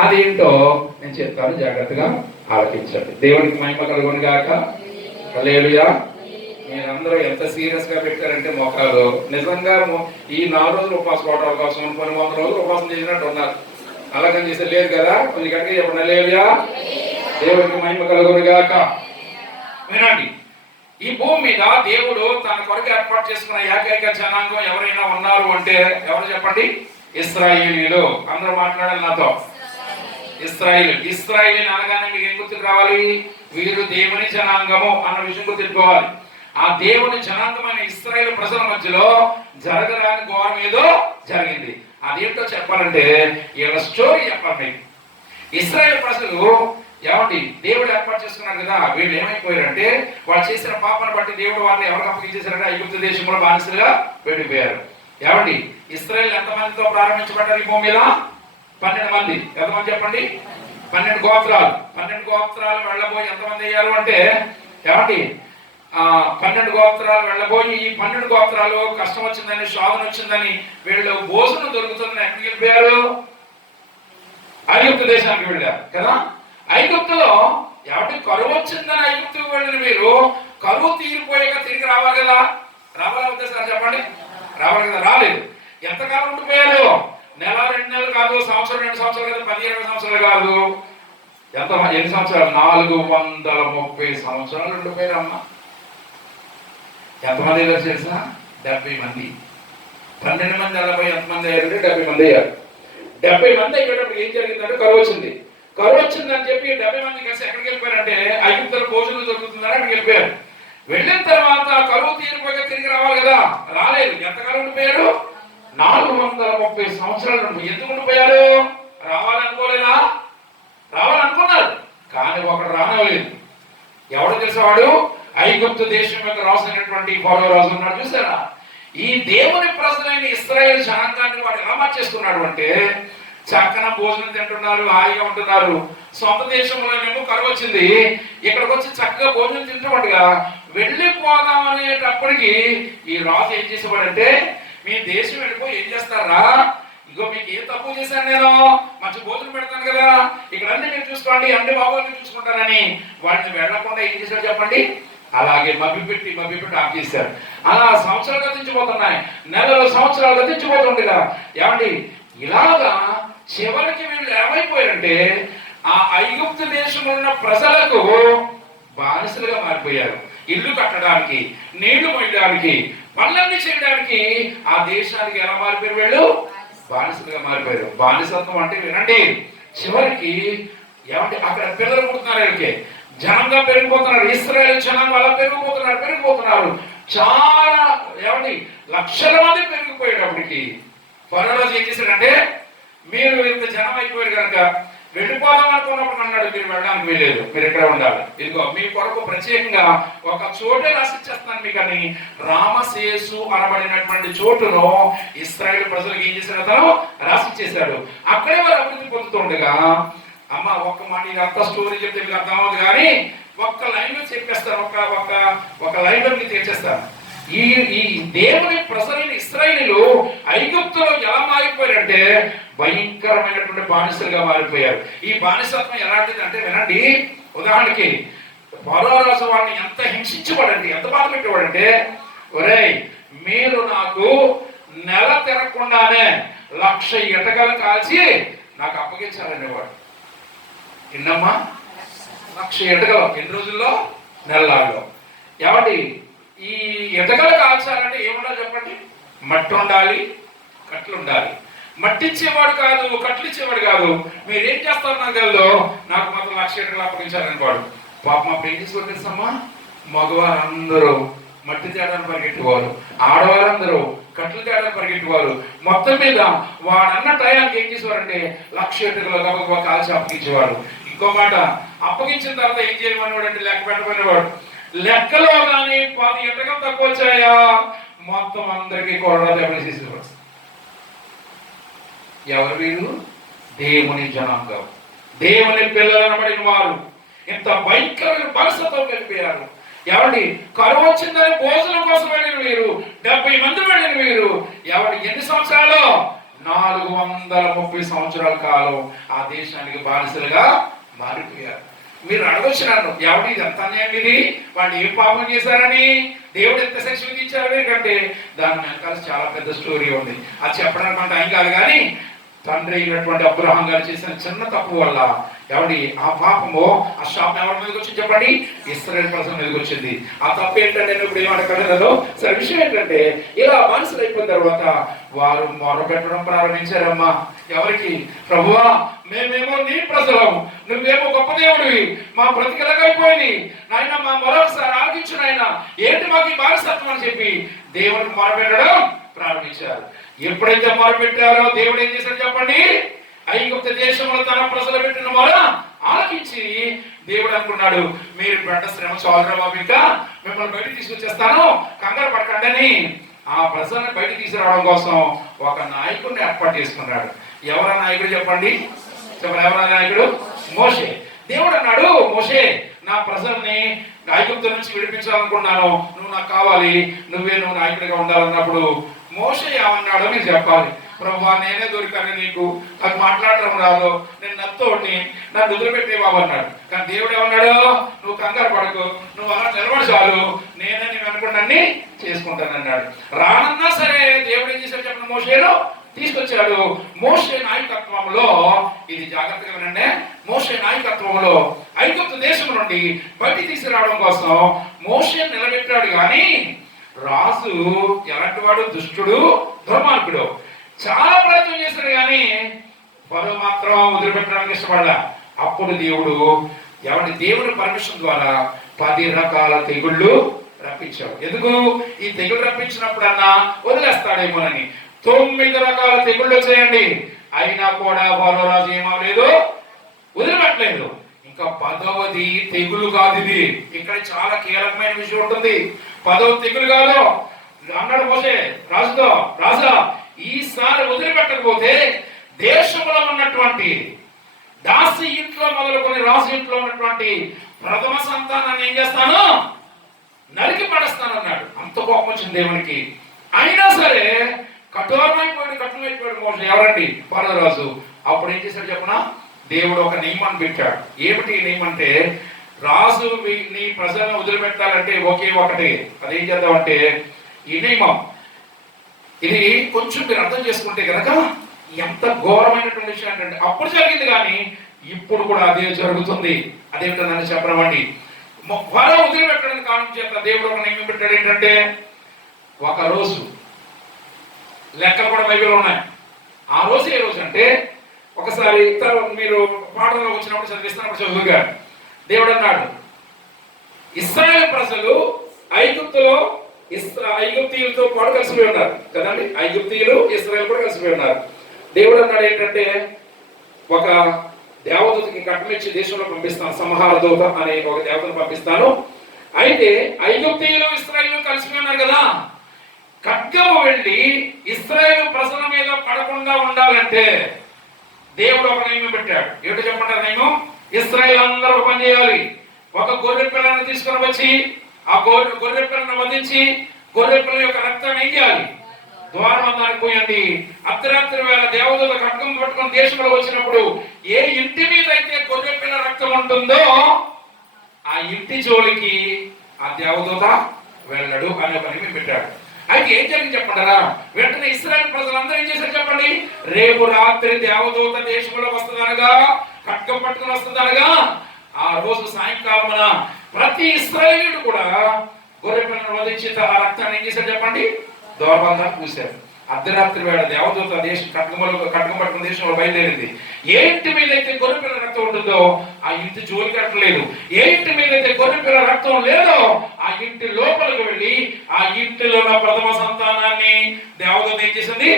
అదేంటో నేను చెప్తాను, జాగ్రత్తగా ఆలకించండి. దేవునికి మహిమ కలుగును గాక. హల్లెలూయా. మీరందరూ ఎంత సీరియస్ గా పెట్టారంటే మోకాలు నిజంగా ఈ 4 రోజులు ఉపవాసం పోవడం కోసం కొన్ని 100 రోజులు ఉపవాసం చేసినట్టు ఉన్నారు. అలాగని చేసే లేదు కదా. కొంచెం గట్టిగా చెప్పండి హల్లెలూయా. దేవునికి మహిమ కలుగును గాక. వినండి, ఈ భూమి మీద దేవుడు తన కొరకు ఏర్పాటు చేసుకున్న ఏకైక జనాంగం ఎవరైనా ఉన్నారు అంటే ఎవరు చెప్పండి? ఇశ్రాయేలీయులు. అందరూ మాట్లాడాలి నాతో. ఇశ్రాయేలీయులు అనగానే మీకు ఏం గుర్తుకు రావాలి? వీరు దేవుని జనాంగము అన్న విషయం గుర్తుపెట్టుకోవాలి. ఆ దేవుని జనాంగమైన ఇశ్రాయేలు ప్రజల మధ్యలో జరగరాని ఘోరం ఏదో జరిగింది. అదేంటో చెప్పాలంటే వీళ్ళ స్టోరీ చెప్పండి. ఇశ్రాయేలు ప్రజలు ఏమండి దేవుడు ఏర్పాటు చేసుకున్నారు కదా, వీళ్ళు ఏమైపోయారంటే వాళ్ళు చేసిన పాపను బట్టి దేవుడు వాళ్ళని ఎవరికి అప్పగించేశారంటే ఐగుప్తు దేశంలో బానిసలుగా వెళ్ళిపోయారు. ఏమండి ఇశ్రాయేలు ఎంతమందితో ప్రారంభించబడ్డారు ఈ భూమి మీద? 12 మంది. ఎంతమంది చెప్పండి? 12 గోత్రాలు. 12 గోత్రాలు వెళ్ళబోయి ఎంతమంది అయ్యారు అంటే ఏమండి 12 గోత్రాలు వెళ్ళబోయి ఈ 12 గోత్రాలు కష్టం వచ్చిందని, శోధన వచ్చిందని, వీళ్ళు భోజనం దొరుకుతుందని ఎక్కడికి వెళ్ళిపోయారు? ఐగుప్తు దేశానికి వెళ్ళారు కదా. ఐగుప్తులో ఏమంటే కరువు వచ్చిందని ఐగుప్తుకు వెళ్ళిన మీరు కరువు తీరిపోయాక తిరిగి రావాలి కదా. రావాలి ఉద్దేశాలు చెప్పండి. రావాలి కదా. రాలేదు. ఎంతకాలం ఉండిపోయారు? నెల 2 నెలలు కాదు, సంవత్సరం 2 సంవత్సరాలు కాదు, 10-20 సంవత్సరాలు కాదు. ఎన్ని సంవత్సరాలు? 430 సంవత్సరాలు ఉండిపోయారు అమ్మ. ఎంతమంది అయ్యారు తెలుసా? 70 మంది. 12 మంది వెళ్ళబోయి ఎంతమంది అయ్యారు? 70 మంది అయ్యారు. 70 మంది అయ్యేటప్పుడు ఏం జరిగిందంటే కరువు వచ్చింది. కరువు వచ్చిందని చెప్పి 70 మంది కలిసి ఎక్కడికి వెళ్ళిపోయారంటే ఐగుప్తులో భోజనం దొరుకుతుందని అక్కడికి వెళ్ళిపోయారు. వెళ్ళిన తర్వాత కరువు తీరిపోయాక తిరిగి రావాలి కదా. రాలేదు. ఎంతకాలం ఉండిపోయారు? 430 సంవత్సరాలు. ఎందుకు ఉండిపోయారు? రావాలనుకోలేదా? రావాలనుకున్నారు, కానీ ఒకడు రానివ్వలేదు. ఎవడు తెలిసేవాడు? ఐగుప్తు దేశం యొక్క రాసినటువంటి ఫరో రాజు ఉన్నాడు చూసారా. ఈ దేవుని ప్రజలైన ఇశ్రాయేలు జనాంగాన్ని వాడు ఎలా మార్చేస్తున్నాడు అంటే చక్కన భోజనం తింటున్నారు, హాయిగా ఉంటున్నారు. సొంత దేశంలోనేమో కరువు వచ్చింది, ఇక్కడికి వచ్చి చక్కగా భోజనం తింటున్నట్టుగా వెళ్ళిపోదాం అనేటప్పటికి ఈ రాజు ఏం చేసేవాడంటే, మీ దేశం వెళ్ళిపోయి ఏం చేస్తారా, ఇగో మీకు ఏం తక్కువ చేశాను, నేను మంచి భోజనం పెడతాను కదా, ఇక్కడ అన్ని మీరు చూసుకోండి, అన్ని బాగోలు చూసుకుంటారని వాడిని వెళ్లకుండా ఏం చేశాడు చెప్పండి? అలాగే మభ్యపెట్టి ఆఫ్ చేశారు. అలా సంవత్సరాలు గతించిపోతున్నాయి, నెలలు సంవత్సరాలు గతించిపోతుండగా ఏమండి ఇలాగా చివరికి వీళ్ళు ఏమైపోయారంటే ఆ ఐగుప్తు దేశంలో ఉన్న ప్రజలకు బానిసలుగా మారిపోయారు. ఇల్లు కట్టడానికి, నీళ్లు మొయ్యడానికి, పనులన్నీ చేయడానికి ఆ దేశానికి ఎలా మారిపోయారు? వీళ్ళు బానిసలుగా మారిపోయారు. బానిసత్వం అంటే వినండి, చివరికి ఏమంటే అక్కడ పిల్లలు పుడుతున్నారు, వీళ్ళకి జనంగా పెరిగిపోతున్నారు. ఇశ్రాయేలు జనం అలా పెరిగిపోతున్నారు. చాలా ఏమండి లక్షల మంది పెరిగిపోయేటప్పటికి ఫరో రాజు ఏం చేశాడంటే, మీరు ఇంత జనం అయిపోయారు కనుక వెళ్ళిపోదాం అనుకున్నప్పుడు అన్నాడు, మీరు వెళ్ళడానికి వీలేదు, మీరు ఇక్కడ ఉండాలి. ఇదిగో మీ కొరకు ప్రత్యేకంగా ఒక చోటే రాసిచ్చేస్తాను మీకు అని రామశేషు అనబడినటువంటి చోటును ఇశ్రాయేలు ప్రజలకు ఏం చేశాడు? అతను రాసిచ్చేశాడు. అక్కడే వారు అభివృద్ధి పొందుతుండగా, అమ్మ ఒక్క మాట ఇదంతా స్టోరీ చెప్తే మీకు అర్థమవుతుంది కానీ ఒక్క లైన్ లో చెప్పేస్తాను, ఒక లైన్ లో మీకు తెచ్చేస్తాను. ఈ దేవుని ప్రజలైన ఇశ్రాయేలీయులు ఐగుప్తులో ఎలా మారిపోయారంటే భయంకరమైనటువంటి బానిసలుగా మారిపోయారు. ఈ బానిసత్వం ఎలాంటిది అంటే వినండి, ఉదాహరణకి ఫరో రాజు వాళ్ళని ఎంత హింసించబడండి, ఎంత బాధ పెట్టేవాడంటే, ఒరేయ్ మీరు నాకు నెల తిరగకుండానే 1,00,000 ఎటకలు కాల్చి నాకు అప్పగించాలనేవాడు. ఎన్నమ్మా? 1,00,000 ఎటకలు. ఎన్ని రోజుల్లో? నెలల్లో. ఏమండి ఈ ఎటకలు కాల్చాలంటే ఏముండాలి చెప్పండి? మట్టి ఉండాలి, కట్లు ఉండాలి. మట్టి ఇచ్చేవాడు కాదు, కట్లు ఇచ్చేవాడు కాదు. మీరేం చేస్తారు నాకు తెలుసు, నాకు మాత్రం 1,00,000 ఎటకలు అప్పగించాలనేవాడు. పాప మా పెయింటింగ్స్ కొట్టేస్తామా, మగవారందరూ మట్టి తేడాన్ని పరిగెట్టేవారు, ఆడవారందరూ కట్లు తేడాన్ని పరిగెట్టేవారు. మొత్తం మీద వాడన్న టయానికి ఏం చేసేవారంటే 1,00,000 ఎటకలు గబగబా కాల్చి అప్పగించేవాడు. ఇంకో మాట, అప్పగించిన తర్వాత ఏం చేయమనేవాడు అంటే లెక్క పెట్టమనేవాడు. లెక్కలో కానీ 10 ఎటకలు తక్కువ వచ్చాయా మొత్తం అందరికీ కొరడా దెబ్బలు. ఎవరు వీరు? దేవుని జనాంగం, దేవుని పిల్లలు అనబడిన వారు ఇంత భయంకరమైన బానిసత్వం వెళ్ళిపోయారు. ఏమండి కరువు వచ్చిందని భోజనం కోసం వెళ్ళిన వీరు 70 మంది వెళ్ళిన వీరు. ఎవరి ఎన్ని సంవత్సరాలు? 430 సంవత్సరాల కాలం ఆ దేశానికి బానిసలుగా మారిపోయారు. మీరు అడగొచ్చు నన్ను, ఎవడు ఇది ఎంత అన్యాయం, ఇది వాళ్ళు ఏం పాపం చేశారని దేవుడు ఎంత శిక్ష విధించారు ఎందుకంటే దాని వెనకాల చాలా పెద్ద స్టోరీ ఉంది. అది చెప్పడానికి మన టైం కాదు. కానీ తండ్రి అయినటువంటి అబ్రహాం గారు చేసిన చిన్న తప్పు వల్ల ఎవడి ఆ పాపము ఆ శాపం ఎవరి మీదకి వచ్చింది చెప్పండి? ఇశ్రాయేలు ప్రజల మీదకి వచ్చింది. ఆ తప్పు ఏంటంటే ఇప్పుడు ఏమనకలేదు. సరే, విషయం ఏంటంటే ఇలా మనుషులు అయిపోయిన తర్వాత వారు మొరపెట్టడం ప్రారంభించారమ్మా. ఎవరికి? ప్రభువా, మేమేమో నీ ప్రజలం, నువ్వేమో గొప్ప దేవుడివి, మా బ్రతికలగైపోయింది నాయన, మా మరొకసారి ఆలోచించు నాయన, ఏంటి మాకు ఈ బానిసత్వం అని చెప్పి దేవుడికి మొరపెట్టడం ప్రారంభించారు. ఎప్పుడైతే మొరపెట్టారో దేవుడు ఏం చేశాడు చెప్పండి? ఐగుప్తు దేశంలో తన ప్రజలు పెట్టిన మొర ఆలకించి దేవుడు అనుకున్నాడు, మీరు పడ్డ శ్రమ చాలురా బాబు, ఇంకా మిమ్మల్ని బయట తీసుకొచ్చేస్తాను, కంగారు పడకండి అని ఆ ప్రజలను బయట తీసుకురావడం కోసం ఒక నాయకుడిని ఏర్పాటు చేసుకున్నాడు. ఎవరా నాయకుడు చెప్పండి? ఎవరా నాయకుడు? మోషే. దేవుడు అన్నాడు, మోషే, నా ప్రజల్ని ఐగుప్తు నుంచి విడిపించాలనుకున్నాను, నువ్వు నాకు కావాలి, నువ్వు నాయకుడిగా ఉండాలన్నప్పుడు మోషే ఏమన్నాడో మీరు చెప్పాలి. ప్రభువా, నేనే దొరికాను నీకు, నాకు మాట్లాడటం రాదు, నేను నత్తోడిని, నన్ను వదిలిపెట్టే బాబు అన్నాడు. కానీ దేవుడు ఏమన్నాడు? నువ్వు కంగారు పడకు, నువ్వు అలా నిలబడి చాలు, నేనే నీవు అనుకున్నాన్ని చేసుకుంటానన్నాడు. రానన్నా సరే దేవుడు ఏం చేశాడు చెప్పండి? మోషేను తీసుకొచ్చాడు. మోషే నాయకత్వంలో, ఇది జాగ్రత్తగా వినండి, మోషే నాయకత్వంలో ఐగుప్తు దేశం నుండి బయటికి తీసుకురావడం కోసం మోషే నిలబెట్టాడు. కానీ రాజు ఎలాంటి వాడు? దుష్టుడు, దుర్మార్గుడు. చాలా ప్రయత్నం చేశాడు కానీ ఫరో మాత్రం వదిలిపెట్టడానికి ఇష్టపడలా. అప్పుడు దేవుడు దేవుని పర్మిషన్ ద్వారా 10 రకాల తెగుళ్ళు రప్పించాడు. ఎందుకు? ఈ తెగులు రప్పించినప్పుడన్నా వదిలేస్తాడేమోనని 9 రకాల తెగుళ్ళు వచ్చాయండి. అయినా కూడా ఫరో రాజు ఏమవలేదు, వదిలిపెట్టలేదు. ఇంకా 10వది తెగులు కాదు. ఇది ఇక్కడ చాలా కీలకమైన విషయం ఉంటుంది. 10వ తెగులు కాదు అన్నాడు మోషే రాజుతో, రాజా, ఈసారి వదిలిపెట్టకపోతే దేశంలో ఉన్నటువంటి దాసి ఇంట్లో మొదలుకొని రాజు ఇంట్లో ఉన్నటువంటి ప్రథమ సంతానాన్ని ఏం చేస్తాను? నరికి పడేస్తాను అన్నాడు. అంత కోపం వచ్చింది దేవునికి. అయినా సరే కఠోరమైపోయాడు మోషే. ఎవరండి? ఫరో రాజు. అప్పుడు ఏం చేశాడు చెప్పనా? దేవుడు ఒక నియమాన్ని పెట్టాడు. ఏమిటి నియమం అంటే, రాజు నీ ప్రజలను వదిలిపెట్టాలంటే ఒకే ఒకటి. అదేం చేద్దామంటే ఈ నియమం, ఇది కొంచెం మీరు అర్థం చేసుకుంటే కనుక ఎంత ఘోరమైనటువంటి విషయం అంటే, అప్పుడు జరిగింది కానీ ఇప్పుడు కూడా అదే జరుగుతుంది. అదేమిటో నన్ను చెప్పనివ్వండి. ఫరో వదిలిపెట్టడానికి కారణం చేత దేవుడు ఒక నియమం పెట్టాడు. ఏంటంటే, ఒక రోజు లెక్కలు కూడా బైబిల్లో ఉన్నాయి. ఆ రోజు ఏ రోజు అంటే, ఒకసారి మీరు పాఠంలో వచ్చినప్పుడు చదివిస్తున్నప్పుడు చదువుగా దేవుడు అన్నాడు, ఇశ్రాయేలు ప్రజలు ఐగుప్తీయులతో పాటు కలిసిపోయి ఉన్నారు కదండి. ఐగుప్తీయులు ఇశ్రాయేలు కూడా కలిసిపోయి ఉన్నారు. దేవుడు అన్నాడు ఏంటంటే, ఒక దేవదూతకి కట్మించి దేశంలో పంపిస్తాను, సంహార దూత అనే ఒక దేవతను పంపిస్తాను. అయితే ఐగుప్తీయులు ఇశ్రాయేలు కలిసిపోయి ఉన్నారు కదా, ఖడ్గము వెళ్ళి ఇశ్రాయేలు ప్రజల మీద పడకుండా ఉండాలంటే దేవుడు ఒక నియమం పెట్టాడు. ఏంటో చెప్పండి నియమం? ఇశ్రాయేలు అందరూ ఒక పని చేయాలి. ఒక గొర్రె పిల్లని తీసుకొని వచ్చి ఆ గొర్రె పిల్లని వధించి గొర్రె పిల్ల యొక్క రక్తాన్ని ఏం చేయాలి? ద్వారబంధానికి పోయండి. అర్ధరాత్రి వేళ దేవదూత ఖడ్గం పట్టుకొని దేశంలో వచ్చినప్పుడు ఏ ఇంటి మీద అయితే గొర్రె పిల్ల రక్తం ఉంటుందో ఆ ఇంటి జోలికి ఆ దేవదూత వెళ్ళడు అనే ఒక నియమం పెట్టాడు. అయితే ఏం జరిగింది చెప్పంటారా? వెంటనే ఇశ్రాయేలు ప్రజలందరూ ఏం చేశారు చెప్పండి? రేపు రాత్రి దేవదూత దేశంలో వస్తుందనగా, ఖడ్గం పట్టుకుని వస్తుందనగా, ఆ రోజు సాయంకాలమున ప్రతి ఇశ్రాయేలీయుడు కూడా గొర్రె పిల్లను వధించి ఆ రక్తాన్ని ఏం చేశారు చెప్పండి? ద్వారబంధాన్ని పూశారు. అర్ధరాత్రి వేళ దేవదూత ఖడ్గం పట్టుకున్న దేశంలో బయలుదేరింది. ఏ ఇంటి మీద అయితే గొర్రె పిల్ల రక్తం ఉంటుందో ఆ ఇంటి జోలికి కట్టలేదు. ఏ ఇంటి మీద అయితే గొర్రె పిల్ల రక్తం లేదో ఆ ఇంటి లోపలికి వెళ్ళి ఆ ఇంటిలో ఉన్న ప్రథమ సంతానాన్ని దేవదూత ఏం చేసింది?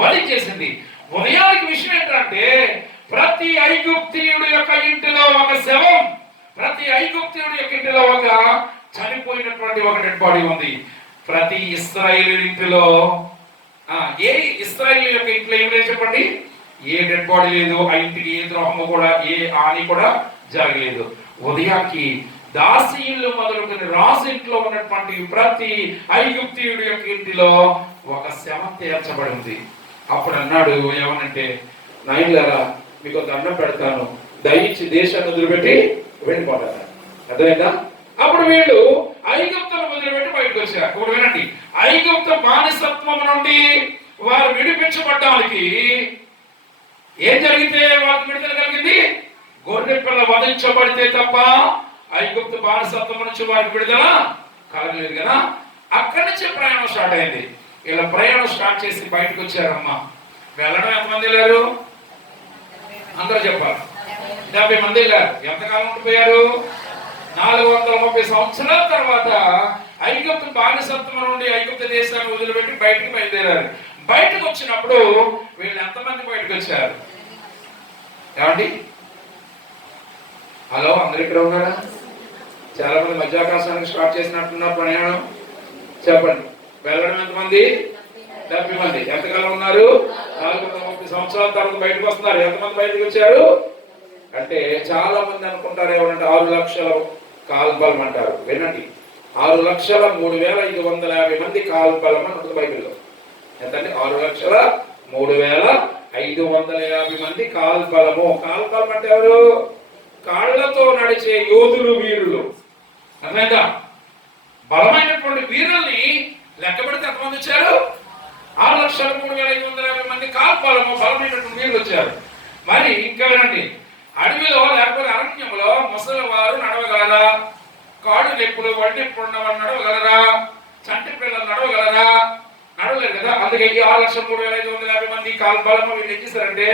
వధించేసింది. ఉదయానికి విషయం ఏంటంటే, ప్రతి ఐగుప్తీయుడు యొక్క ఇంటిలో ఒక శవం, ప్రతి ఐగుప్తీయుడు యొక్క ఇంటిలో ఒక చనిపోయినటువంటి ఒక డెడ్ బాడీ ఉంది. ప్రతి ఇశ్రాయేలు ఇంటిలో ఏ ఇశ్రాయేలు యొక్క ఇంట్లో ఏం లేదు చెప్పండి? ఏ డెడ్ బాడీ లేదు. ఆ ఇంటికి ఏ ద్రోహము కూడా, ఏ హాని కూడా జరగలేదు. ఉదయానికి దాసీయులు మొదలుకొని రాజు ఇంట్లో ఉన్నటువంటి ప్రతి ఐగుప్తీయుడి యొక్క ఇంటిలో ఒక శవం తీర్చబడి ఉంది. అప్పుడు అన్నాడు ఏమనంటే, నాయనలారా మీకు ఒక అన్నం పెడతాను, దయించి దేశాన్ని వదిలిపెట్టి వెళ్ళిపోతారు. అర్థమైందా? అప్పుడు వీళ్ళు ఐగుప్తును వదిలిపెట్టి బయటకు వచ్చారు. ఇప్పుడు వినండి, ఐగుప్తు బానిసత్వం నుండి వారు విడిపించబడ్డానికి ఏం జరిగితే వాళ్ళకి విడుదల కలిగింది? గొర్రె పిల్ల వధించబడితే తప్ప ఐగుప్తు బానిసత్వం నుంచి వారికి విడుదల కలగలేదు కదా. అక్కడి నుంచి ప్రయాణం స్టార్ట్ అయింది. ఇలా ప్రయాణం స్టార్ట్ చేసి బయటకు వచ్చారమ్మా. వెళ్ళడం ఎంతమంది వెళ్ళారు? అందరూ చెప్పాలి. 70 మంది వెళ్ళారు. ఎంతకాలం ఉండిపోయారు? 430 సంవత్సరాల తర్వాత ఐగుప్తు బానిసత్వం నుండి ఐగుప్తు దేశాన్ని వదిలిపెట్టి బయటకు బయలుదేరారు. బయటకు వచ్చినప్పుడు వీళ్ళు ఎంతమంది బయటకు వచ్చారు? ఏమండి? హలో, అందరు ఇక్కడ ఉన్నారా? చాలా మంది మధ్యాకాశానికి స్టార్ట్ చేసినట్టున్నారు ప్రయాణం. చెప్పండి, వెళ్ళడం ఎంతమంది? 70 మంది. ఎంతకాలం ఉన్నారు? 430 సంవత్సరాల తర్వాత బయటకు వస్తున్నారు. ఎంతమంది బయటకు వచ్చారు అంటే, చాలా మంది అనుకుంటారు ఏమంటే 6 లక్షల కాల్బలం అంటారు. వినండి, 6,03,550 మంది కాల్బలం అని ఉంటుంది బైబిల్లో. ఎంతండి? 6,03,550 మంది కాల్బలము. కాల్బలం అంటే ఎవరు? కాళ్లతో నడిచే యోధులు, వీరులు. అర్థమైందా? బలమైనటువంటి వీరుల్ని లెక్క పెడితే ఎంతమంది వచ్చారు? 6,03,550 మంది కాల్బలము, బలమైనటువంటి వీరులు వచ్చారు. మరి ఇంకా వినండి, అడవిలో లేకపోతే అరణ్యంలో ముసలి వారు నడవగలరా? కాడు నొప్పులు, వడి నొప్పులు ఉన్నవారు నడవగలరా? చంటి పిల్లలు నడవగలరా? నడవలేరు కదా. అందుకే ఈ 6,03,550 మంది కాల్బలము వీళ్ళు ఏం చేశారంటే,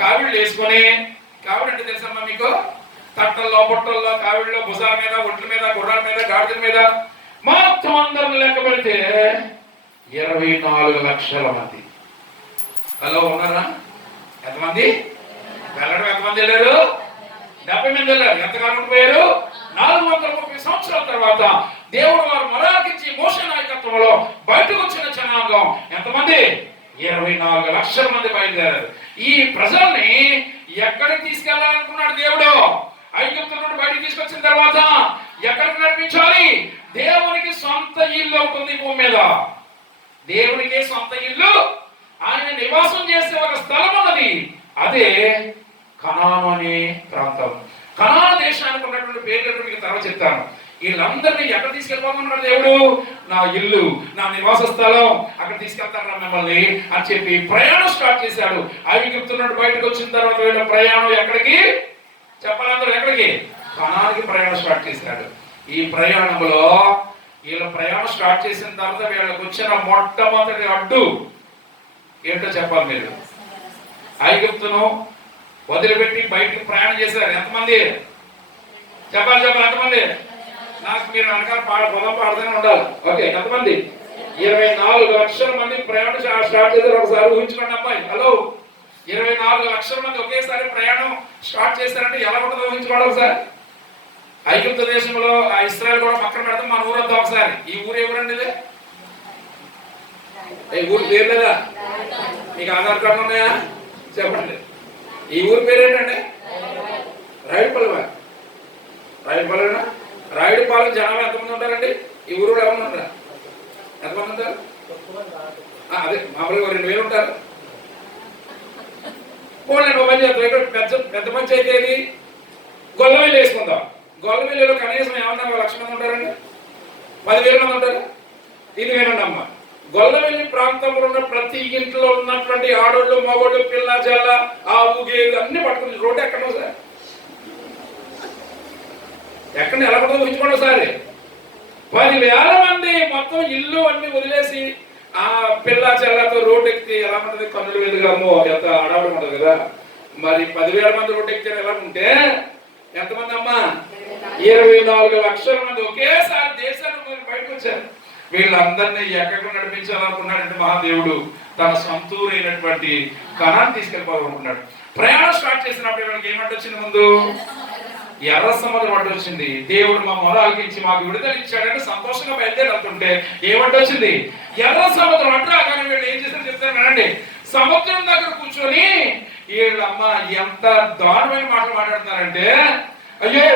కావిళ్ళు వేసుకొని, కావిడి అంటే తెలుసమ్మా మీకు? తట్టల్లో, బుట్టల్లో, కావిడిలో, భుజాల మీద, ఒంట్ల మీద, గుర్రాల మీద, గాడిదల మీద మొత్తం అందరం లెక్క పెడితే 24 లక్షల మంది. హలో, ఉన్నారా? ఎంతమంది? వెళ్ళడం ఎంతమంది వెళ్ళారు? 70 మంది వెళ్ళారు. ఎంతకాలం ఉండిపోయారు? 430 సంవత్సరాల తర్వాత దేవుడు వారు మొరాకించి మోషే నాయకత్వంలో బయటకు వచ్చిన జనాంగం ఎంతమంది? 24 లక్షల మంది బయలుదేరారు. ఈ ప్రజల్ని ఎక్కడికి తీసుకెళ్లాలనుకున్నాడు దేవుడు? ఐగుప్తు నుండి బయటకు తీసుకొచ్చిన తర్వాత ఎక్కడికి నడిపించాలి? దేవునికి సొంత ఇల్లు ఉంటుంది భూమి మీద. దేవునికి సొంత ఇల్లు, ఆయన నివాసం చేసే ఒక స్థలం ఉన్నది. అదే కనాను అనే ప్రాంతం. కనాను దేశానికి ఉన్నటువంటి పేర్లు మీకు తర్వాత చెప్తాను. వీళ్ళందరినీ ఎక్కడ తీసుకెళ్ళిపోమన్నాడు దేవుడు? నా ఇల్లు, నా నివాస స్థలం, అక్కడ తీసుకెళ్తారా మిమ్మల్ని అని చెప్పి ప్రయాణం స్టార్ట్ చేశాడు. ఐగుప్తు నుండి బయటకు వచ్చిన తర్వాత వీళ్ళ ప్రయాణం ఎక్కడికి చెప్పాలందరూ? ఎక్కడికి? కనానుకి ప్రయాణం స్టార్ట్ చేశాడు. ఈ ప్రయాణంలో వీళ్ళ ప్రయాణం స్టార్ట్ చేసిన తర్వాత వీళ్ళకి వచ్చిన మొట్టమొదటి అడ్డు ఏంటో చెప్పాలి మీరు. ఐగుప్తును వదిలిపెట్టి బయటకు ప్రయాణం చేశారు. ఎంతమంది చెప్పాలి? ఎంతమంది? నాకు మీరు వెనకాల పొలం పాడుతూనే ఉండాలి. ఓకే, ఎంతమంది? 24 లక్షల మంది ప్రయాణం స్టార్ట్ చేశారు. ఒకసారి ఊహించుకోండి అమ్మాయి. హలో, 24 లక్షల మంది ఒకేసారి ప్రయాణం స్టార్ట్ చేశారంటే ఎలా ఉంటుందో ఊహించుకోవాలి ఒకసారి. ఐగుప్తు దేశంలో ఆ ఇస్రాయల్ కూడా పక్కన పెడతాం. మన ఊరు వద్దాం ఒకసారి. ఈ ఊరు ఎవరండి? ఇది ఈ ఊరు పేరు లేదా? మీకు ఆధార్ కార్డు ఉన్నాయా? చెప్పండి. ఈ ఊరి పేరు ఏంటండి? రాయుడుపాలెం. రాయుడుపాలెం. రాయుడుపాలెం జనాభా ఎంతమంది ఉంటారండి? ఈ ఊరు ఎవరు ఉంటారా? ఎంతమంది ఉంటారు? అదే మామూలుగా 2,000 ఉంటారు. పోలేండి, ఒక పని చేస్తాం. ఇక్కడ పెద్ద పంచాయతీ ఏది? గొల్లవెల్లి వేసుకుందాం. గొల్లవెల్లిలో కనీసం ఏమన్నా 1,00,000 మంది ఉంటారండి? 10,000 మంది ఉంటారు. ఇది వినండి అమ్మ, గొల్లవెల్లి ప్రాంతంలో ఉన్న ప్రతి ఇంట్లో ఉన్నటువంటి ఆడోళ్ళు, మగోళ్ళు, పిల్ల జల్ల, ఆవు, గేదెలు అన్ని పట్టుకుని రోడ్డు ఎక్కడ సార్? ఎక్కడ ఎలా పడుతుందో ఊహించుకోండి ఒకసారి. 10,000 మంది మొత్తం ఇల్లు అన్ని వదిలేసి ఆ పిల్ల చెల్లతో రోడ్డు ఎక్కితే ఎలా ఉంటుంది? కన్నులు వెలుగామో ఎంత అడవడం ఉంటుంది కదా. మరి 10,000 మంది రోడ్డు ఎక్కితే ఎలా ఉంటే ఎంతమంది అమ్మా? 24 లక్షల మంది ఒకేసారి దేశాన్ని బయటకు వచ్చారు. వీళ్ళందరినీ ఎక్కడికి నడిపించాలనుకున్నాడంటే మహాదేవుడు తన సొంతూరైనటువంటి కనాన్ని తీసుకెళ్ళిపోవాలనుకున్నాడు. ప్రయాణం స్టార్ట్ చేసినప్పుడు వీళ్ళకి ఏమంటే వచ్చింది? ముందు ఎర్ర సముద్రం అడ్డు వచ్చింది. దేవుడు మా మొర ఆలకించి మాకు విడుదల ఇచ్చాడంటే సంతోషంగా బయలుదేరుతుంటే ఏమంటే వచ్చింది? ఎర్ర సముద్రం అడ్డు. కానీ వీళ్ళు ఏం చేశారు చెప్తాను వినండి. సముద్రం దగ్గర కూర్చొని వీళ్ళమ్మ ఎంత దారుణమైన మాటలు మాట్లాడుతున్నారంటే, అయ్యో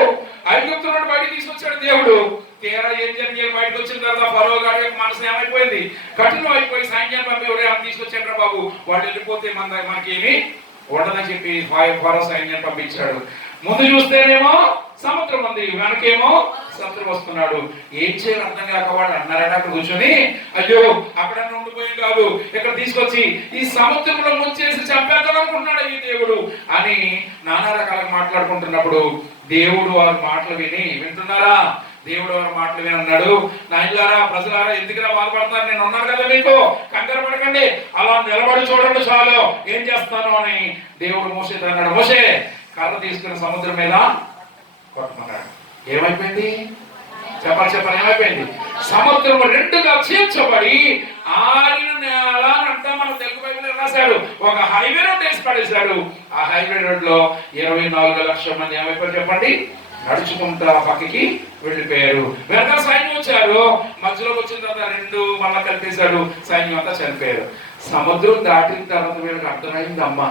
ఐగుప్తు నుండి బయటికి తీసుకొచ్చాడు దేవుడు, తీరా ఏం జరిగి బయటకు వచ్చిన తర్వాత ఫరో గారి యొక్క మనసు ఏమైపోయింది, కఠినం అయిపోయి సైన్యాన్ని పంపి ఎవరే తీసుకొచ్చాడు బాబు, వాళ్ళు వెళ్ళిపోతే మనకేమి ఉండదని చెప్పి ఫరో సైన్యాన్ని పంపించాడు. ముందు చూస్తేనేమో సముద్రం ఉంది, వెనకేమో శత్రువు వస్తున్నాడు. ఏం చేయాలి అర్థం కాక వాళ్ళు అన్నారట అక్కడ కూర్చొని, అయ్యో అక్కడ ఉండిపోయి కాదు ఇక్కడ తీసుకొచ్చి ఈ సముద్రంలో ముంచేసి చంపేద్దాం అనుకుంటున్నాడు ఈ దేవుడు అని నానా రకాలుగా మాట్లాడుకుంటున్నప్పుడు దేవుడు వారి మాటలు వింటున్నారా? దేవుడు వారి మాటలు విని అన్నాడు, నాయనలారా ప్రజలారా ఎందుకులా బాధపడతారు, నేను ఉన్నాను కదా మీకు, కంగారు పడకండి, అలా నిలబడి చూడండి చాలు ఏం చేస్తాను అని దేవుడు మోసేతో అన్నాడు. మోసే కర్ర తీసుకుని సముద్రం మీద కొట్టమన్నాడు. ఏమైపోయింది చెప్పాలి ఏమైపోయింది? సముద్రం రెండుగా చీల్చబడి ఆరిన నేల అంతా మన తెలుగు బైబిల్లో రాశాడు. ఒక హైవే రోడ్ వేసి పడేశాడు. ఆ హైవే రోడ్ లో 24 లక్షల మంది ఏమైపోయారు చెప్పండి, నడుచుకుంటా పక్కకి వెళ్ళిపోయారు. వెనక సైన్యం వచ్చారు, మధ్యలోకి వచ్చిన తర్వాత రెండు మళ్ళా కలిపేశాడు, సైన్యం అంతా చనిపోయారు. సముద్రం దాటిన తర్వాత వీళ్ళకి అర్థమైంది, అమ్మ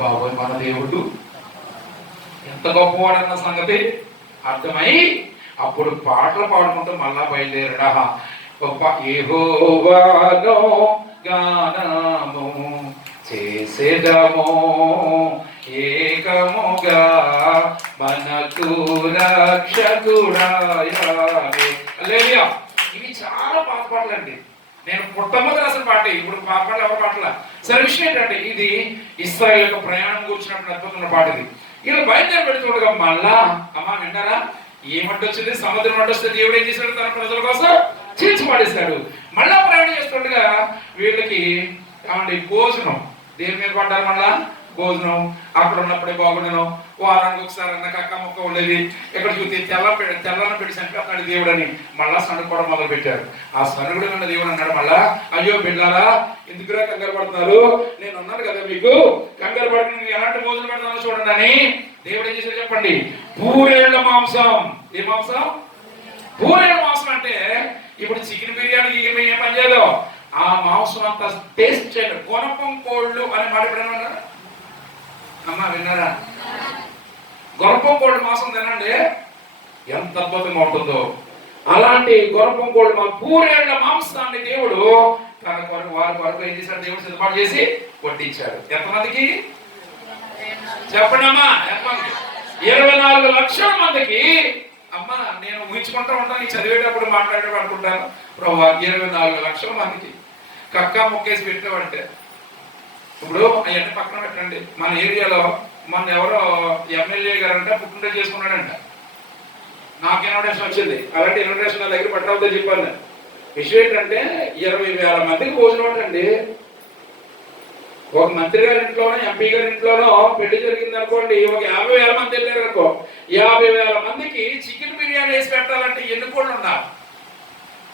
బాబోయ్ మన దేవుడు ఎంత గొప్పవాడన్న సంగతి అర్థమై అప్పుడు పాటలు పాడుకుంటూ మళ్ళా బయలుదేరడా. యెహోవాలో గానము చేసేదము ఏకముగా మనకు రక్షకుడాయనే. హల్లెలూయా. ఇవి చాలా పాత పాటలండి. నేను మొట్టమొదటి రాసిన పాట, ఇప్పుడు పాటలు ఎవరి పాటల. సరే విషయం ఏంటంటే ఇది ఇశ్రాయేలు యొక్క ప్రయాణం కూర్చున్నప్పుడు అద్భుతమైన పాట ఇది. ఇలా బయలుదేరి పెడుతుండగా మళ్ళా విన్నారా ఏమంటే వచ్చింది, సముద్రం అంటే వస్తే దేవుడు ఏం చేశాడు, తన ప్రజల కోసం చీల్చి పడేశాడు. మళ్ళా ప్రయాణం చేస్తుండగా వీళ్ళకి భోజనం దేని మీద పడ్డారు, మళ్ళా భోజనం అక్కడ ఉన్నప్పుడే బాగుండను. వారానికి ఒకసారి అన్న కక్క మొక్క ఉండేది. ఇక్కడ చూస్తే తెల్లని పెట్టి సంకల్పాడు దేవుడు అని మళ్ళా సనుకోవడం మొదలు పెట్టారు. ఆ సనుగుడు ఉన్న దేవుడు అన్నాడు మళ్ళా, అయ్యో బిడ్డారా ఎందుకురా కంగారు పడుతున్నారు, నేను అన్నాను కదా మీకు కంగారు పడుకుని ఎలాంటి భోజనం పెడతానో చూడండి అని. దేవుడు ఏం చేశాడు చెప్పండి, పూరేళ్ల మాంసం. ఏ మాంసం? పూరేళ్ల మాంసం. అంటే ఇప్పుడు చికెన్ బిర్యానీ ఏం పని చేయదు, ఆ మాంసం అంతా టేస్ట్ చేయండి. గుణపం కోళ్ళు అనే మాట ఎప్పుడైనా అమ్మా విన్నారా? గుణపం కోళ్ళు మాంసం తినండి ఎంత అద్భుతంగా ఉంటుందో. అలాంటి గుణపం కోళ్ళు పూరేళ్ల మాంసాన్ని దేవుడు తన కొరకు వారి కొరకు ఏం చేశాడు, దేవుడు సిద్ధపాటు చేసి వడ్డించాడు. ఎంతమందికి చెప్పండి అమ్మా? ఎంతమంది? 24 లక్షల మందికి. అమ్మా నేను ఊహించుకుంటా ఉంటాను, చదివేటప్పుడు మాట్లాడేటప్పుడు అనుకుంటాను, ప్రభు 24 లక్షల మందికి కక్క మొక్కేసి పెట్టామంటే. ఇప్పుడు అవన్నీ పక్కన పెట్టండి. మన ఏరియాలో మన ఎవరో ఎమ్మెల్యే గారు అంటే పుట్టినరోజు చేసుకున్నాడంట. నాకు ఇన్విటేషన్ వచ్చింది. అలాంటి ఇన్విటేషన్ నా దగ్గర పట్టవద్దో చెప్పాను. విషయం ఏంటంటే 20,000 మందికి భోజనం అంటండి. ఒక మంత్రి గారి ఇంట్లోనో ఎంపీ గారి ఇంట్లోనో పెళ్లి జరిగింది అనుకోండి, ఒక 50,000 మంది వెళ్ళారు అనుకో, 50,000 మందికి చికెన్ బిర్యానీ వేసి పెట్టాలంటే ఎన్ని కోళ్ళు ఉన్నారు?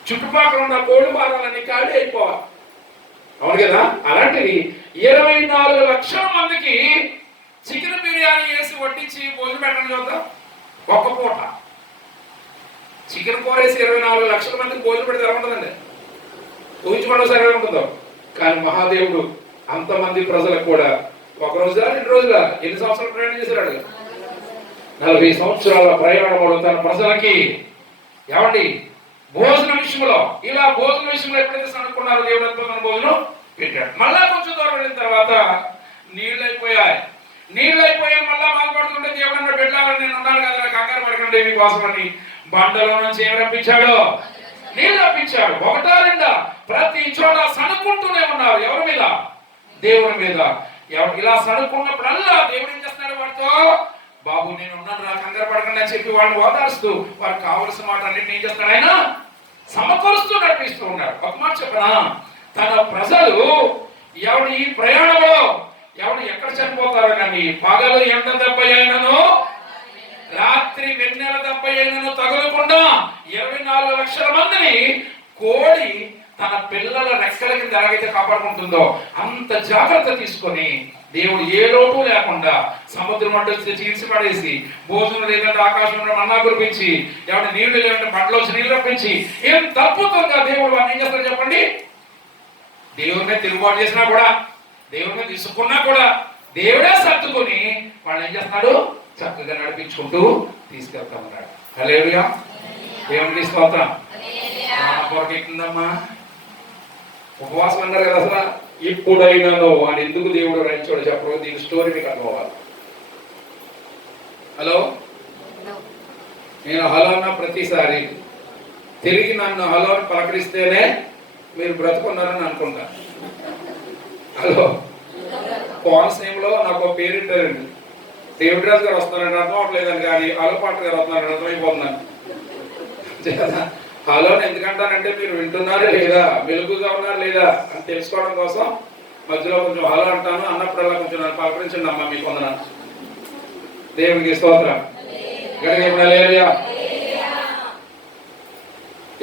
చుట్టుపక్కల ఉన్న కోళ్ళు పారాలన్నీ ఖాళీ అయిపోవాలి, అవును కదా? అలాంటిది 24 లక్షల మందికి చికెన్ బిర్యానీ వేసి వడ్డించి భోజనం పెట్టడం చూద్దాం. ఒక్క పూట చికెన్ కూర వేసి 24 లక్షల మందికి భోజనం పెడితే ఎలా ఉంటుందండి? ఊహించుకోవడం సరిగా ఉంటుందో. కానీ మహాదేవుడు అంతమంది ప్రజలకు కూడా ఒక రోజులా 2 రోజులా ఎన్ని సంవత్సరాలు ప్రయాణం చేశాడు? 40 సంవత్సరాల ప్రయాణంలో తన ప్రజలకి ఏమండి భోజన విషయంలో, ఇలా భోజన విషయంలో ఎప్పుడైతే సనుకున్నారో దేవుడు అద్భుతమైన భోజనం పెట్టాడు. మళ్ళా కొంచెం దూరం వెళ్ళిన తర్వాత నీళ్ళు అయిపోయాయి. మళ్ళా బాధపడుతుంటే దేవుడు అన్న పెట్టాలని నేను ఉన్నాను కదా, కంగారు పడకండి మీకోసం అని బండలో నుంచి ఏం రప్పించాడు? నీళ్ళు రప్పించాడు. ఒకటా రెండా? ప్రతి చోట సనుకుంటూనే ఉన్నారు. ఎవరి మీద? దేవుని మీద. ఇలా సనుకున్నప్పుడల్లా దేవుడు ఏం చేస్తున్నాడు వాడితో, బాబు నేను ఉన్నాను రా కంగారు పడకండి అని చెప్పి వాళ్ళని ఓదారుస్తూ వారికి కావలసిన మాట అన్నింటినీ ఏం చేస్తున్నాడు ఆయన సమకూరుస్తూ నడిపిస్తూ ఉన్నాడు. ఒక మాట చెప్పనా, తన ప్రజలు ఎవడు ఈ ప్రయాణంలో ఎవడు ఎక్కడ చనిపోతారో కానీ పగలు ఎండ దెబ్బ అయినను రాత్రి వెన్నెల దెబ్బ అయినను తగలకుండా 24 లక్షల మందిని కోడి తన పిల్లల రెక్కల కింద ఎలాగైతే కాపాడుకుంటుందో అంత జాగ్రత్త తీసుకొని దేవుడు ఏ లోటు లేకుండా సముద్రం అడ్డు చీల్చి పడేసి, భోజనం లేదంటే ఆకాశంలో మన్నా కురిపించి, ఎవరి నీళ్లు లేదంటే బండ్లోంచి నీళ్ళు రప్పించి, ఏం తప్పుతుందా దేవుడు వాడిని ఏం చేస్తాడు చెప్పండి? దేవుడిని తిరుగుబాటు చేసినా కూడా, దేవుడిని తీసుకున్నా కూడా దేవుడే సర్దుకొని వాళ్ళు ఏం చేస్తున్నాడు చక్కగా నడిపించుకుంటూ తీసుకెళ్తామన్నాడు. హల్లెలూయా. దేవునికి స్తోత్రం. పొరకెక్కిందమ్మా, ఉపవాసం అన్నారు కదా. అసలు ఇప్పుడైనాను అని ఎందుకు దేవుడు రాయించాడు చెప్పరు. దీని స్టోరీ మీకు అర్థం అవ్వాలి. హలో, నేను హలో అన్న ప్రతిసారి తిరిగి నన్ను హలో అని పలకరిస్తేనే మీరు బ్రతుకున్నారని అనుకుంటా. హలో, కోనసీమలో నాకు ఒక పేరు ఇట్టారండి, దేవిరాజు గారు వస్తున్నారని అర్థం అవ్వట్లేదని, కానీ హలో పాట గారు వస్తున్నారని అర్థమైపోతున్నాను. హలోని ఎందుకంటానంటే మీరు వింటున్నారా లేదా, మెలుగుగా ఉన్నారా లేదా అని తెలుసుకోవడం కోసం మధ్యలో కొంచెం హలో అంటాను. అన్నప్పుడల్లా కొంచెం నన్ను పలకరించండి అమ్మా, మీకు వందనాలు. దేవునికి స్తోత్రం.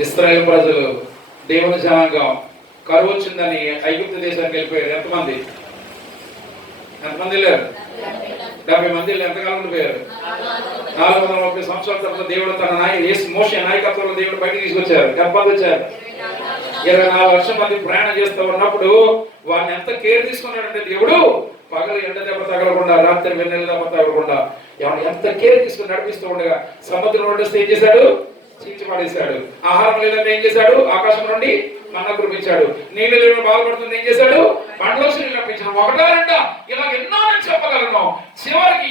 ఇశ్రాయేలు ప్రజలు, దేవుని జనాంగం కరువు వచ్చిందని ఐగుప్తు దేశానికి వెళ్ళిపోయారు. ఎంతమంది లేరు? 70 మంది. ఎంతకాలం ఉండిపోయారు? 430 సంవత్సరాల తర్వాత దేవుడు తన మోషే నాయకత్వంలో దేవుడు బయటకు తీసుకొచ్చారు. ఎంతమంది వచ్చారు? 24 లక్షల మంది ప్రయాణం చేస్తూ ఉన్నప్పుడు వారిని ఎంత కేర్ తీసుకున్నాడంటే దేవుడు, పగలు ఎండ దెబ్బ తగలకుండా, రాత్రి వెన్నెల దెబ్బ తగలకుండా ఎంత కేర్ తీసుకుని నడిపిస్తూ ఉండగా సముద్రం నుండి ఏం చేశాడు? చీల్చి పడేశాడు. ఆహారం లేదంటే ఏం చేశాడు? ఆకాశం నుండి మన్నా కురిపించాడు. నీళ్ళు లేని బాధపడుతుంది ఏం చేశాడు? పండ్లోసి రప్పించాడు. ఒకటా రెండా ఇలా ఎన్నో నేను చెప్పగలను. చివరికి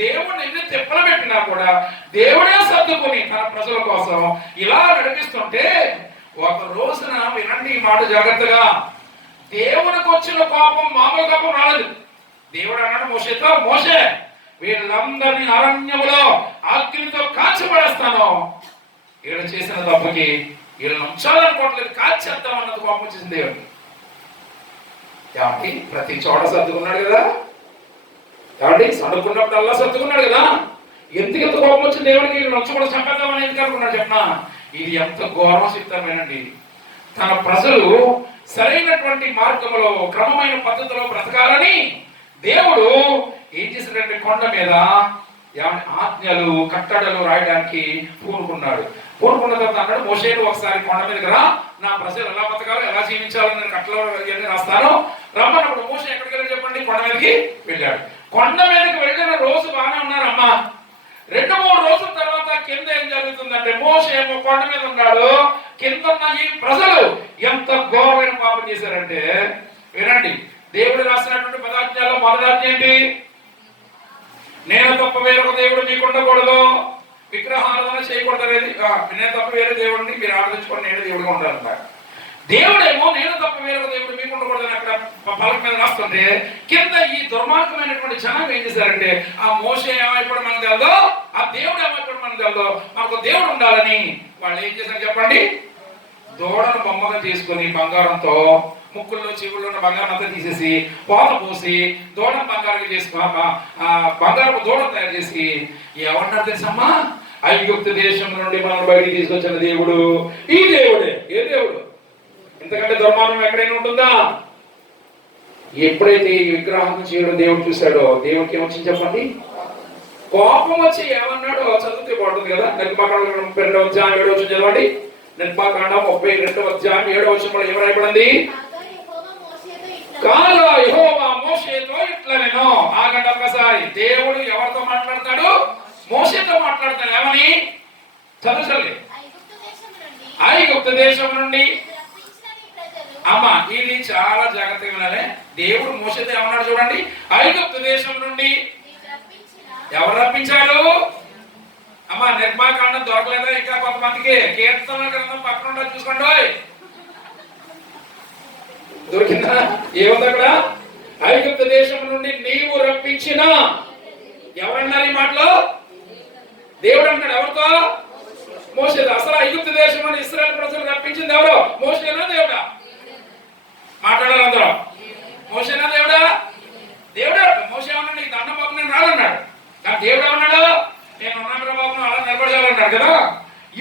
దేవుడిని ఎన్ని తిప్పలు పెట్టినా కూడా దేవుడే సర్దుకుని తన ప్రజల కోసం ఇలా నడిపిస్తుంటే, ఒక రోజున వినండి ఈ మాట జాగ్రత్తగా, దేవునికి వచ్చిన కోపం మామూలు కోపం రాలేదు. దేవుడు అన్నాడు మోషేతో, మోషే వీళ్ళందరినీ అరణ్యములో అగ్నితో కాల్చిపడేస్తాను. వీళ్ళు చేసిన తప్పుకి వీళ్ళని ఉంచాలనుకోవట్లేదు, కాల్చేద్దామన్నది కోపం వచ్చింది దేవుడికి. కాబట్టి ప్రతి చోట సర్దుకున్నాడు కదా. కాబట్టి సర్దుకున్నప్పుడల్లా సర్దుకున్నాడు కదా. ఎందుకు ఎంత కోపం వచ్చింది దేవుడికి? వీళ్ళు ఉంచ కూడా చంపేద్దామని ఎందుకు అనుకున్నాడు చెప్పనా? ఇది ఎంత ఘోరసిద్ధమేనండి. తన ప్రజలు సరైనటువంటి మార్గంలో క్రమమైన పద్ధతిలో బ్రతకాలని దేవుడు ఏం చేసినటువంటి కొండ మీద ఆజ్ఞలు కట్టడలు రాయడానికి పూనుకున్నాడు. పూనుకున్న తర్వాత అన్నాడు, మోషేను ఒకసారి కొండ మీదకి రా, నా ప్రజలు ఎలా బతకాలో ఎలా జీవించాలో నేను కట్టలో రాస్తాను రమ్మన్నప్పుడు మోషే ఎక్కడికి వెళ్ళి చెప్పండి, కొండ మీదకి వెళ్ళాడు. కొండ మీదకి వెళ్ళిన రోజు బాగానే ఉన్నారమ్మా. 2-3 రోజుల తర్వాత కింద ఏం జరుగుతుందంటే, మోషే ఏమో కొండ మీద ఉన్నాడు, కింద ఉన్న ఈ ప్రజలు ఎంత ఘోరమైన పాపం చేశారంటే, వినండి దేవుడు రాసినటువంటి పదాజ్ఞాల్లో మొదటి ఆజ్ఞ ఏంటి? నేను తప్ప వేరొక దేవుడు మీకు ఉండకూడదు, విగ్రహారాధన చేయకూడదు అనేది. నేను తప్ప వేరే దేవుడిని మీరు ఆరాధించుకొని నేనే దేవుడిగా ఉండాలన్నారు. దేవుడేమో నేను తప్ప వేరొక దేవుడు మీకు ఉండకూడదని అక్కడ పలక మీద రాస్తుంటే, కింద ఈ దుర్మార్గమైనటువంటి జనం ఏం చేశారంటే, ఆ మోషే ఏమైపోవడం మనకు తెలదో, ఆ దేవుడు ఏమైపోవడం మనకు తెలదో, మాకు దేవుడు ఉండాలని వాళ్ళు ఏం చేశారు చెప్పండి? దూడను బొమ్మగా చేసుకుని బంగారంతో ముక్కుల్లో చెవుల్లో ఉన్న బంగారం అంతా తీసేసి పోత పోసి దూడను బంగారం చేసుకుని బంగారపు దూడను తయారు చేసి ఏమన్నారు తెలుసమ్మా? ఐగుప్తు దేశం నుండి మనం బయటికి తీసుకొచ్చిన దేవుడు ఈ దేవుడే. ఏ దేవుడు? ఇంతకంటే దుర్మార్గం ఎక్కడైనా ఉంటుందా? ఎప్పుడైతే ఈ విగ్రహం చేయడం దేవుడు చూశాడో, దేవుడికి ఏమొచ్చింది చెప్పండి? కోపం వచ్చి ఏమన్నాడో చదివితే బాగుంటుంది కదా. నిర్మాకాండం 2వ అధ్యాయం 7వ వచనం చదవండి. నిర్మాకాండం 32వ అధ్యాయం 7వ వచనంలో ఏం రాయబడింది? కాగా యెహోవా మోషేతో ఇట్లా నేను. ఆగండి ఒక్కసారి. దేవుడు ఎవరితో మాట్లాడతాడు? మోషేతో మాట్లాడతాడు. ఏమని? చదువుసలే. ఐగుప్తు దేశం నుండి. అమ్మా ఇది చాలా జాగ్రత్తగా వినాలి. దేవుడు మోషేతో ఏమన్నాడు చూడండి, ఐగుప్తు దేశం నుండి ఎవరు రప్పించారు? అమ్మా నిర్మాకాండం దొరకలేదా ఇంకా కొంతమందికి? కీర్తన గ్రంథం పక్కన ఉండాలి, చూసుకోండి. దొరికిందా? ఏముంది అక్కడ? ఐగుప్తు దేశం నుండి నీవు రప్పించిన. ఎవరన్నారు ఈ మాటలో? దేవుడు అన్నాడు. ఎవరితో? మోషేతో. అసలు ఐగుప్తు దేశం నుండి ఇశ్రాయేలు ప్రజలు రప్పించింది ఎవరు? మోషేనా దేవుడా? మాట్లాడాలి అందరూ. మోషేనా దేవుడా? దేవుడే. మోషే ఏమన్నా నీకు దండం బాబు నేను రాలన్నాడు. కానీ దేవుడు ఏమన్నాడు? నేను ఉన్నాను బాబు అలా నిలబడాలన్నాడు కదా.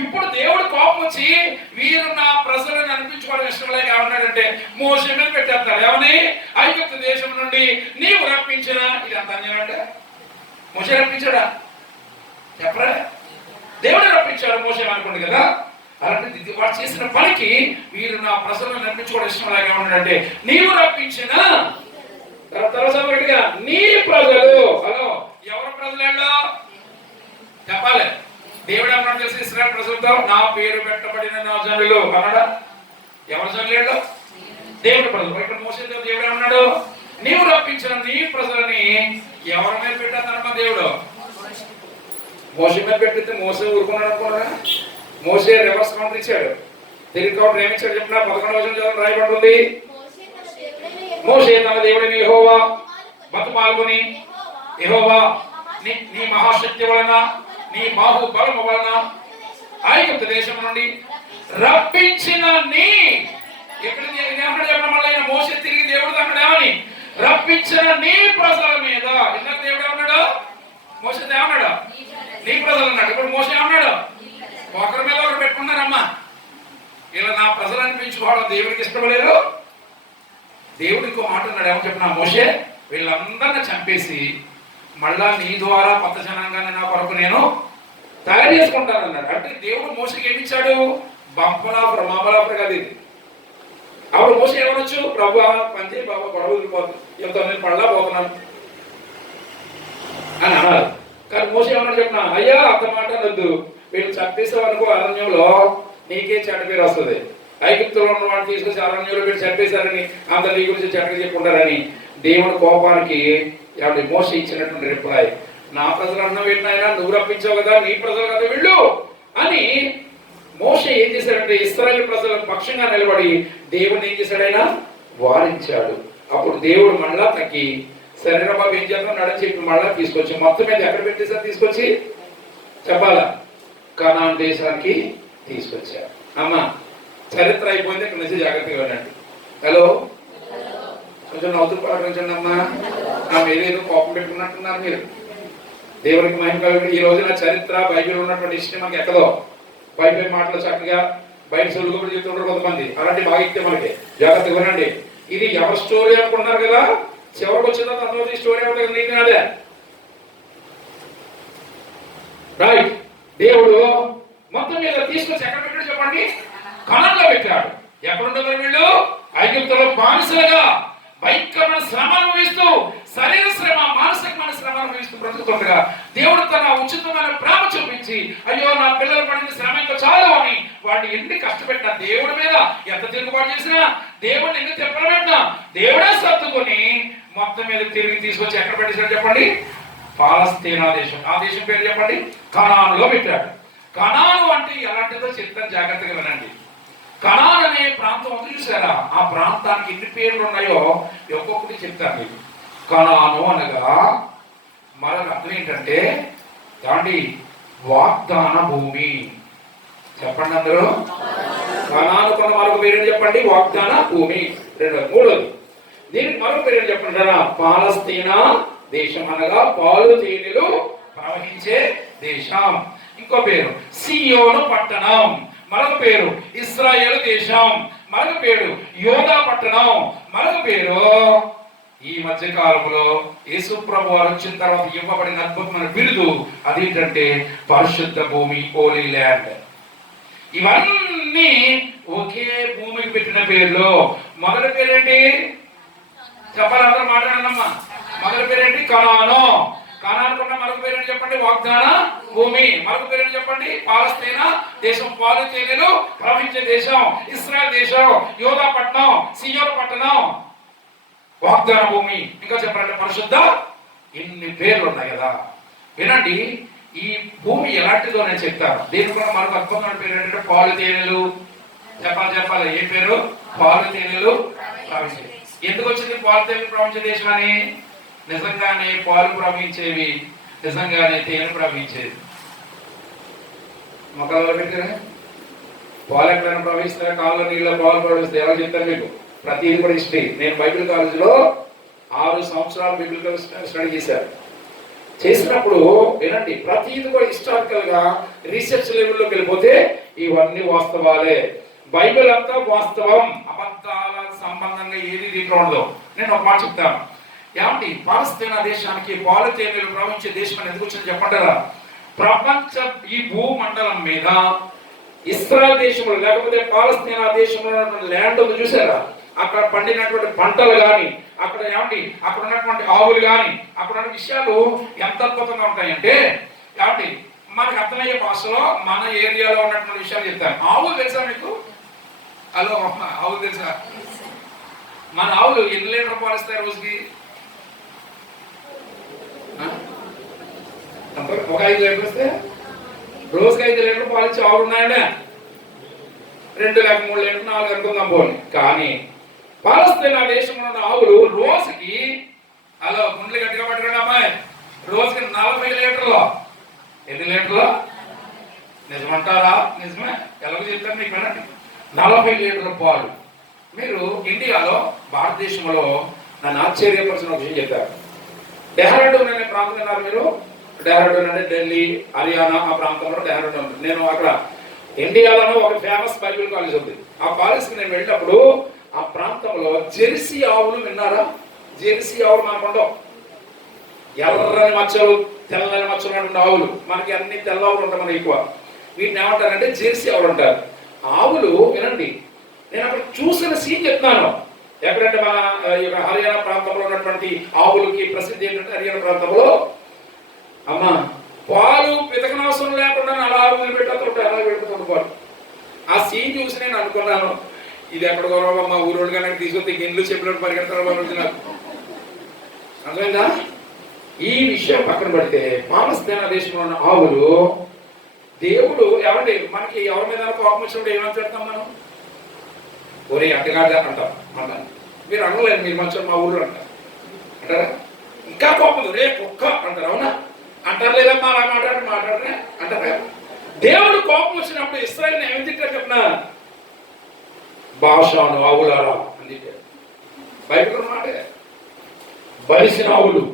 ఇప్పుడు దేవుడు కోపం వచ్చి వీరు నా ప్రజలను అనిపించుకోవడం ఇష్టం లేక ఏమన్నాడంటే మోషే మీద పెట్టేస్తాడు. ఏమని? ఐగుప్తు దేశం నుండి నీవు రప్పించిన. ఇది అంత అన్యాయంటే మోషే రప్పించాడా? చెప్పరా? దేవుడే రప్పించాడు. మోషే అనుకోండి కదా. అలాంటి వాడు చేసిన పనికి వీరు నా ప్రజలను నడిపించుకోవడం ఇష్టం లేక ఏమన్నాడంటే నీవు రప్పించిన తర్వాత నీ ప్రజలు. హలో, ఎవరి ప్రజలు చెప్పాలి? దేవుడు అన్నాడు తెలిసి ఇశ్రాయేలు ప్రజలతో, నా పేరు పెట్టబడిన నా జనులు అన్నాడా? ఎవరు జనులు? దేవుడి ప్రజలు. ఇక్కడ మోసేతో దేవుడు ఏమన్నాడు? నీవు రప్పించిన నీ ప్రజలని ఎవరి మీద పెట్టారన్నమా దేవుడు? మోసే మీద పెట్టితే మోసే ఊరుకున్నాడు అనుకున్నారా? మోసే రివర్స్ కౌంటర్ ఇచ్చాడు. తిరిగి కౌంటర్ ఏమిచ్చాడు చెప్పిన 11వ వచనం రాయబడింది. మోసే తన దేవుడిని యెహోవా బతుమాలుకొని, యెహోవా నీ మహాశక్తి వలన, నీ బాహుబలము వలన ఐగుప్తు దేశం నుండి రప్పించిన నీ, ఎక్కడ చెప్పడం వల్ల మోసే తిరిగి దేవుడు అక్కడ ఏమని, రప్పించిన నీ ప్రజల మీద. ఇందాక దేవుడు ఏమన్నాడు? మోసే ఏమన్నాడు? నీ ప్రజలు అన్నాడు. ఇప్పుడు మోసే ఏమన్నాడు? ఒకరి మీద ఒకరు పెట్టుకున్నారమ్మా. ఇలా నా ప్రజలు అనిపించుకోవడం దేవుడికి ఇష్టపడలేదు. దేవుడికి మాట అన్నాడు. ఏమో చెప్పిన మోసే, వీళ్ళందరినీ చంపేసి మళ్ళా నీ ద్వారా కొత్త జనాంగాన్ని నా కొరకు నేను తయారు చేసుకుంటాను అన్నాడు. అంటే దేవుడు మోసకి ఏమిచ్చాడు? బంపలాఫర్, మామలాఫర్ కాదు ఇది. అప్పుడు మోస ఏమనొచ్చు? ప్రభు పంచి బాబా గొడవ వెళ్ళిపోతుంది, ఇంత నేను పడలా పోతున్నాను అని అన్నారు. కానీ మోస ఏమన్నా చెప్పిన, అయ్యా అంత మాట అనొద్దు, వీళ్ళు చంపేసావనుకో అరణ్యంలో నీకే చెడ్డ పేరు వస్తుంది. ఐగుప్తులో ఉన్న వాడిని తీసుకొచ్చి అరణ్యంలో వీళ్ళు చంపేశారని అంత నీ గురించి చెడ్డగా చెప్పుకుంటారని దేవుడి కోపానికి ఎవరి మోస ఇచ్చినటువంటి రిప్లై, నా ప్రజలు అన్నం పెట్టినాయినా, నువ్వు రప్పించావు కదా, నీ ప్రజలు కదా వీళ్ళు అని మోషే ఏం చేశాడంటే ఇశ్రాయేలు ప్రజల పక్షంగా నిలబడి దేవుడిని ఏం చేశాడైనా వారించాడు. అప్పుడు దేవుడు మళ్ళా తగ్గి శరీరబాబు ఏం చేద్దాం నడని చెప్పి మళ్ళా తీసుకొచ్చి మొత్తం మీద ఎక్కడ పెట్టేసారు? తీసుకొచ్చి చెప్పాలా, కనాన్ దేశానికి తీసుకొచ్చారు. అమ్మా చరిత్ర అయిపోయింది, ఇక్కడ నుంచి జాగ్రత్తగా వినండి. హలో, కొంచెం నవ్వుతూ పలకరించండి అమ్మా. నా మీద ఏదో కోపం పెట్టుకున్నట్టున్నారు మీరు. దేవునికి మహిమ కలిగి ఈ రోజు నా చరిత్ర బైబిల్ ఉన్నటువంటి హిస్టరీ మనకి ఎక్కదో. బైబిల్ మాటలు చక్కగా బయట సొల్లు కూడా చెప్తుంటారు కొంతమంది, అలాంటి బాగా ఇస్తే మనకి జాగ్రత్తగా వినండి. ఇది ఎవరి స్టోరీ అనుకుంటున్నారు కదా, చివరికి వచ్చిన తర్వాత స్టోరీ అవుతుంది, నీకు అదే రైట్. దేవుడు మొత్తం మీద తీసుకొచ్చి ఎక్కడ పెట్టాడు చెప్పండి? కనాన్లో పెట్టాడు. ఎక్కడుంటారు వీళ్ళు? ఐగుప్తులో బానిసలుగా భయంకరమైన శ్రమ అనుభవిస్తూ, శరీర శ్రమ, మానసికమైన శ్రమ అనుభవిస్తూ బ్రతుకుతుండగా దేవుడు తన ఉచితమైన ప్రేమ చూపించి, అయ్యో నా పిల్లలు పడిన శ్రమ ఇంకా చాలు అని వాడిని ఎన్ని కష్టపెట్టినా, దేవుడి మీద ఎంత తిరుగుబాటు చేసినా, దేవుడిని ఎన్ని తిప్పలు పెట్టినా దేవుడే సర్దుకొని మొత్తం మీద తిరిగి తీసుకొచ్చి ఎక్కడ పెట్టేశాడు చెప్పండి? పాలస్తీనా దేశం. ఆ దేశం పేరు చెప్పండి? కనానులో పెట్టాడు. కనాను అంటే ఎలాంటిదో చెప్తాను, జాగ్రత్తగా వినండి. కనాన్ అనే ప్రాంతం ఉంది చూసారా, ఆ ప్రాంతానికి ఎన్ని పేర్లు ఉన్నాయో ఒక్కొక్కటి చెప్తాను మీకు. కనాను అనగా మరొక అర్థం ఏంటంటే దాండి వాగ్దాన భూమి. చెప్పండి అందరూ. కనాను కొన్న మరొక పేరు చెప్పండి? వాగ్దాన భూమి. మూడోది దీనికి మరొక పేరు చెప్పండి కదా, పాలస్తీనా దేశం అనగా పాలు తేనెలు ప్రవహించే దేశం. ఇంకో పేరు సియోను పట్టణం, మరొక పేరు ఇశ్రాయేలు దేశం, మరొక పేరు యోధా పట్టణం, మరొక పేరు ఈ మధ్య కాలంలో యేసు ప్రభు వారు వచ్చిన తర్వాత ఇవ్వబడిన అద్భుతమైన బిరుదు అదేంటంటే పరిశుద్ధ భూమి, హోలీ ల్యాండ్. ఇవన్నీ ఒకే భూమికి పెట్టిన పేర్లు. మొదటి పేరేంటి చెప్పాలి, అందరూ మాట్లాడండమ్మా. మొదటి పేరేంటి? కనాను. కనానుకున్న మరొక పేరేంటి చెప్పండి? వాగ్దాన భూమి. మరొక పేరేంటి చెప్పండి? పాలస్తీనా దేశం, పాలు తేనెలు ప్రవహించే దేశం, ఇశ్రాయేల్ దేశం, యోధా పట్టణం, సియోను పట్టణం, వాగ్దాన భూమి. ఇంకా చెప్పండి పరిశుద్ధ. ఇన్ని పేర్లు ఉన్నాయి కదా, వినండి. ఈ భూమి ఎలాంటిదో నేను చెప్తాను. దీనికి కూడా మరొక అద్భుతమైన పేరు ఏంటంటే పాలు తేనెలు. చెప్పాలి. ఏ పేరు? పాలు తేనెలు ప్రవహించే. ఎందుకు వచ్చింది పాలు తేనెలు ప్రవహించే దేశం అని? నిజంగానే పాలు ప్రవహించేవి, నిజంగానే తేనె ప్రవహించేది. మొక్కలలో పెట్టారా? పాలు ఎక్కడైనా ప్రవహిస్తారా? కాళ్ళ నీళ్ళ పాలు ప్రవహిస్తే ఎలా చెప్తారు మీకు? ప్రతిదీ కూడా హిస్టరీ. నేను బైబిల్ కాలేజీలో 6 సంవత్సరాలు బైబిల్ స్టడీ చేసినప్పుడు వినండి, ప్రతిదీ కూడా హిస్టారికల్ గా రీసెర్చ్ లెవెల్లోకి వెళ్ళిపోతే ఇవన్నీ వాస్తవాలే. బైబిల్ అంతా వాస్తవం, అబద్ధాల సంబంధంగా ఏది దీంట్లో ఉండదు. నేను ఒక మాట చెప్తాను. ఏమంటే పాలస్తీనా దేశానికి పాలు తేనెలు ప్రవహించే దేశం అని ఎందుకు వచ్చింది చెప్పంటారా? ప్రపంచ ఈ భూమండలం మీద ఇశ్రాయేల్ దేశంలో లేకపోతే పాలస్తీనా దేశంలో ల్యాండ్ ఉంది చూసారా, అక్కడ పండినటువంటి పంటలు కానీ, అక్కడ ఏమండి అక్కడ ఉన్నటువంటి ఆవులు కానీ, అక్కడ ఉన్న విషయాలు ఎంత అద్భుతంగా ఉంటాయంటే, ఏమండి మనకు అర్థమయ్యే భాషలో మన ఏరియాలో ఉన్నటువంటి విషయాలు చెప్తాను. ఆవులు తెలుసా మీకు? హలో ఆవులు తెలుసా? మన ఆవులు ఎన్ని లీటర్ పాలు ఇస్తాయి రోజుకి? ఒక 5 లీటర్లు వస్తే రోజుకి 5 లీటర్ పాలు ఇచ్చే ఆవులు ఉన్నాయండి. 2 లేక 3 లీటర్ 4 అనుకుందాం పోనీ. కానీ పాలస్తీనా దేశంలో ఉన్న ఆవులు రోజుకి హలో గుండెలు గట్టిగా పట్టుకోండి అమ్మాయి, రోజుకి 40 లీటర్లు. ఎన్ని లీటర్లు? నిజమంటారా? నిజమే. ఎలాగో చెప్తారు మీకు వినండి. 40 లీటర్ల పాలు. మీరు ఇండియాలో భారతదేశంలో నన్ను ఆశ్చర్యపరిచిన విషయం చెప్పారు. డెహ్రాడూన్ అనే ప్రాంతం విన్నారు మీరు? డెహ్రాడూన్ అంటే ఢిల్లీ, హర్యానా ఆ ప్రాంతంలో డెహ్రాడూన్ ఉంది. నేను అక్కడ ఇండియాలోనే ఒక ఫేమస్ బైబిల్ కాలేజ్ ఉంది. ఆ కాలేజ్కి నేను వెళ్ళినప్పుడు ఆ ప్రాంతంలో జెర్సీ ఆవులు విన్నారా? జెర్సీ ఆవులు మనకు ఉండవు. ఎర్రని మచ్చలు తెల్లని మచ్చలు ఉన్నటువంటి ఆవులు. మనకి అన్ని తెల్ల ఆవులు ఉంటాయి మనకి ఎక్కువ. వీటిని ఏమంటారంటే జెర్సీ ఆవులు అంటారు. ఆవులు వినండి, నేను అక్కడ చూసిన సీన్ చెప్తున్నాను. ఎక్కడంటే మన హర్యానా ప్రాంతంలో ఉన్నటువంటి ఆవులకి ప్రసిద్ధి ఏంటంటే హర్యానా ప్రాంతంలో అమ్మ పాలు పితకనవసరం లేకుండా అలా వదిలిపెట్టేస్తుంటాయి, అలా పెడుతుంటారు పాలు. ఆ సీన్ చూసి నేను అనుకున్నాను, ఇది ఎక్కడ కొనవా మా ఊరోడు కనుక తీసుకొస్తే గిన్నెలు చెప్పినట్టు పరిగెడతారు నాకు. అర్థమైందా? ఈ విషయం పక్కన పెడితే పాలస్తీనా దేశంలో ఉన్న ఆవులు దేవుడు ఏమండి మనకి ఎవరి మీద కోపం వచ్చినప్పుడు ఏమని పెడతాం మనం? ఒరే అడ్డగాడ అంటాం. అన్నా మీరు అనలేదు, మీరు మంచిగా మా ఊళ్ళో అంటారు అంటారా? ఇంకా కోపం రే కుక్క అంటారు. అవునా? అంటారు లేదమ్మా అలా మాట్లాడరే అంటారా? దేవుడు కోపం వచ్చినప్పుడు ఇశ్రాయేలుని ఏమి తిట్టారు చెప్పినా? బాషాను ఆవులారా అని తిట్టారు. బైబిల్ మాట బలిసిన ఆవులు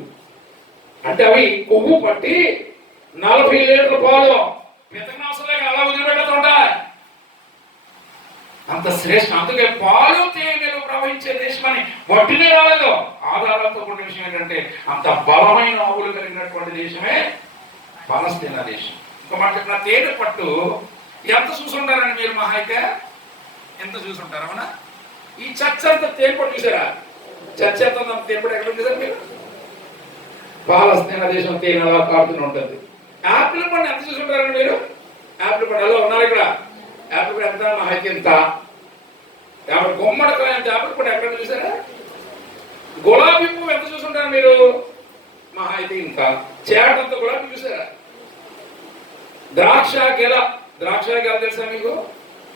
అంటే అవి కొవ్వు పట్టి 40 లీటర్ల పాలు పితకనవసరం అలా వదిలిపెట్టుతుంటాయి. అంత శ్రేష్ఠ. అందుకే పాలు తేనెలు ప్రవహించే దేశం అని వట్టినే రాలేదు. ఆధారాలతో కూడిన విషయం ఏంటంటే అంత బలమైన ఆవులు కలిగినటువంటి దేశమే పాలస్తీనా దేశం. ఇంకో మాట చెప్పిన తేనె పట్టు ఎంత చూసుంటారని మీరు మహా అయితే ఎంత చూసుంటారు? అవునా? ఈ చర్చ అంతా తేనె పట్టు చూసారా? చర్చ అంతా తేనె పట్టు ఎక్కడ చూసారు మీరు? పాలస్తీనా దేశం తేనె అలా కారుతూనే ఉంటుంది. యాపిల్ పండు ఎంత చూసుంటారండి మీరు? యాపిల్ పండు అలా ఉన్నారు ఇక్కడ. యాపిల్ పండు ఎంత మహా అయితే ఎంత? గుమ్మడికాయ ఎంత యాపిల్ పండు ఎక్కడ చూసారా? గులాబీ పువ్వు ఎంత చూసుంటారు మీరు? మహా అయితే ఇంత. చేటంత గులాబీ చూసారా? ద్రాక్ష గెల తెలుసా మీకు?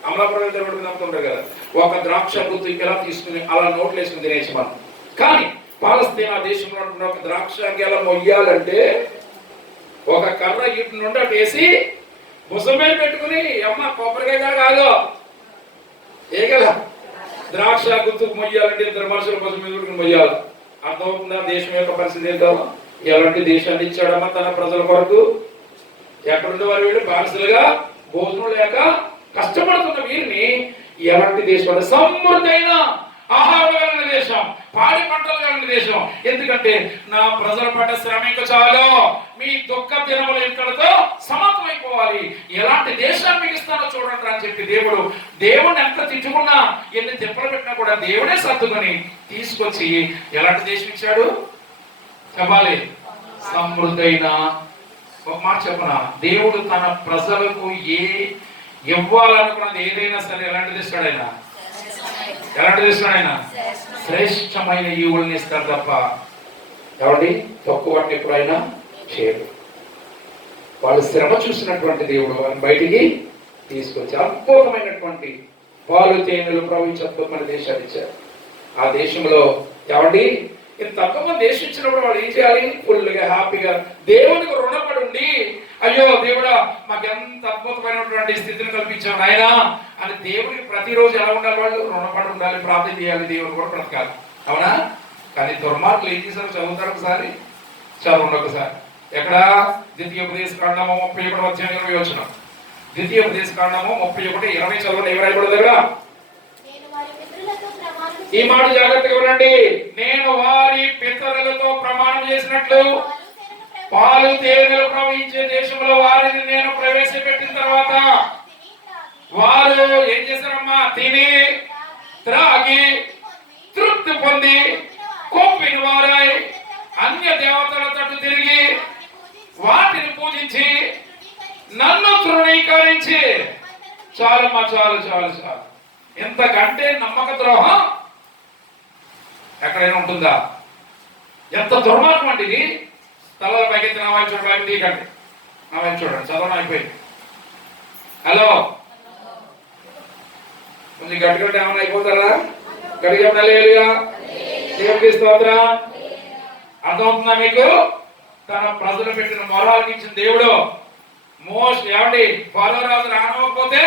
అమలాపురం తినబడుతుంటారు కదా. ఒక ద్రాక్ష గుర్తు గెల తీసుకుని అలా నోట్లు వేసుకుని తినేసి మనం. కానీ పాలస్తీనా దేశంలో ఒక ద్రాక్ష గెల మొయ్యాలంటే ఒక కర్ర ఇటు నుండి వేసి భుజం మీద పెట్టుకుని అమ్మ కొబ్బరికాయ కాదు ఏ గెల ద్రాక్ష గుర్తుకు మొయ్యాలంటే 2 మనుషుల భుజం మీద పెట్టుకుని మొయ్యాలి. అర్థమవుతుందా దేశం యొక్క పరిస్థితి ఏంటో? ఎలాంటి దేశాన్ని ఇచ్చాడమ్మా తన ప్రజల కొరకు? ఎక్కడుండే వారు వీళ్ళు బానిసలుగా భోజనం లేక కష్టపడుతున్న వీరిని ఎలాంటి దేశం? సమృద్ధైన ఆహారం కలిగిన దేశం, పాడి పంటలు కలిగిన దేశం. ఎందుకంటే నా ప్రజల పడ్డ శ్రమ ఇంకా చాలు, మీ దుఃఖ దినములు ఇక్కడతో సమాప్తమైపోవాలి. ఎలాంటి దేశాన్ని మీకు ఇస్తానో చూడండి అని చెప్పి దేవుడిని ఎంత తిట్టుకున్నా ఎన్ని తిప్పలు పెట్టినా కూడా దేవుడే సర్దుకొని తీసుకొచ్చి ఎలాంటి దేశం ఇచ్చాడు చెప్పాలి? సమృద్ధైన. ఒక మాట చెప్పనా, దేవుడు తన ప్రజలకు ఇవ్వాలనుకున్నది ఏదైనా సరే ఎలాంటిది ఇస్తాడు ఆయన? ఎలాంటిది ఇస్తాడు ఆయన? శ్రేష్టమైన ఈవుల్ని ఇస్తాడు తప్ప ఎవరి తక్కువ వాటిని ఎప్పుడైనా చేయడు. వాళ్ళు శ్రమ చూసినటువంటి దేవుడు వారిని బయటికి తీసుకొచ్చి అద్భుతమైనటువంటి పాలు తేనెలు ప్రవహించే అద్భుతమైన దేశాలు ఇచ్చారు. ఆ దేశంలో ఎవరి ఇంత తక్కువ దేశం ఇచ్చినప్పుడు వాళ్ళు ఏం చేయాలి? ఫుల్గా హ్యాపీగా దేవునికి రుణపడి ఉండి అయ్యో దేవుడా మాకు ఎంత అద్భుతమైనటువంటి స్థితిని కల్పించావు నాయన అని దేవుడికి ప్రతిరోజు ఎలా ఉండాలి? వాళ్ళు రుణపడి ఉండాలి, ప్రార్థన చేయాలి, దేవుడు కూడా బ్రతకాలి. అవునా? కానీ దుర్మార్గులు ఏం చేశారు? చదువుతారు ఒకసారి, చదవండి ఒకసారి. ఎక్కడ? ద్వితీయోపదేశ కాండము 31:20. ద్వితీయోపదేశ కాండము 31:20 చదవండి. ఎవరైనా కూడా దగ్గర ఈ మాట జాగ్రత్తగా వినండి. నేను వారి పితరులతో ప్రమాణం చేసినట్లు పాలు తేనెలు ప్రవహించే దేశంలో వారిని నేను ప్రవేశపెట్టిన తర్వాత వారు ఏం చేశారమ్మా? తిని త్రాగి తృప్తి పొంది కొప్పిన వారై అన్య దేవతల తట్టు తిరిగి వాటిని పూజించి నన్ను తృణీకరించి. చాలమ్మా, చాలు చాలు చాలు. ఇంతకంటే నమ్మక ద్రోహం ఎక్కడైనా ఉంటుందా? ఎంత దుర్మార్గం అండి ఇది. తలల పైకెత్తి నా వైపు చూడడానికి తీయకండి. నా వైపు చూడండి, చదవడం అయిపోయింది. హలో, కొంచెం గట్టిగట్టి ఏమైనా అయిపోతారా? గట్టిగా లేదుగా. దేవుడికి స్తోత్రం. అర్థమవుతుందా మీకు? తన ప్రజలు పెట్టిన మొరాలకి ఇచ్చిన దేవుడు. ఏమండి, ఫరో రాజు రానకపోతే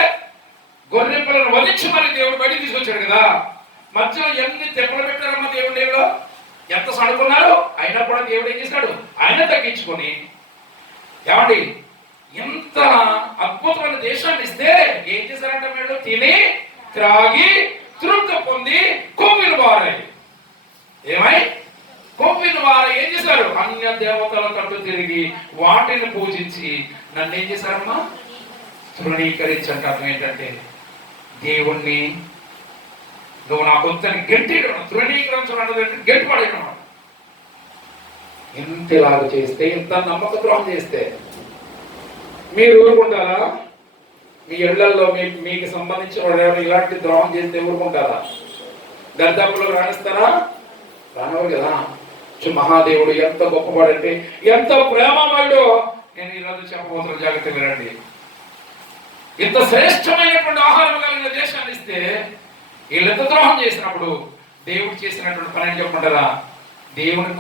గొర్రె పిల్లలను వధించి మరి దేవుడు బయటికి తీసుకొచ్చాడు కదా. మధ్యలో ఎన్ని తెప్పలు పెట్టారమ్మా దేవుడు. దేవుడు ఎంత సడుకున్నారు, అయినా కూడా దేవుడు ఏం చేశాడు? ఆయన తగ్గించుకొని, ఏమండి ఎంత అద్భుతమైన దేశాన్ని ఇస్తే ఏం చేశారంటే వీళ్ళు తిని త్రాగి తృప్తి పొంది కొవ్విన వారాయి. ఏమై కొవ్విన వారు ఏం చేశారు? అన్య దేవతల తట్టు తిరిగి వాటిని పూజించి నన్ను ఏం చేశారమ్మా? తృణీకరించండి. అర్థం ఏంటంటే దేవుణ్ణి నువ్వు నా కొత్తని గట్టిడం, తృణీకరించడం గట్టి పడేయడం. ఇంతలాగా చేస్తే, ఇంత నమ్మక ద్రోహం చేస్తే మీరు ఊరుకుంటారా? మీ ఇళ్లలో మీకు సంబంధించిన వాడు ఇలాంటి ద్రోహం చేస్తే ఊరుకుంటారా? దర్దాపులో రాణిస్తారా? రానవు కదా. మహాదేవుడు ఎంత గొప్పవాడంటే, ఎంత ప్రేమమయుడు. నేను ఈరోజు చెప్పబోతున్న జాగ్రత్త వినండి. ఇంత శ్రేష్టమైనటువంటి ఆహారం కలిగిన దేశాన్ని ఇస్తే వీళ్ళు ఎంత ద్రోహం చేసినప్పుడు దేవుడు చేసినటువంటి పని అని చెప్పమంటారా? దేవుని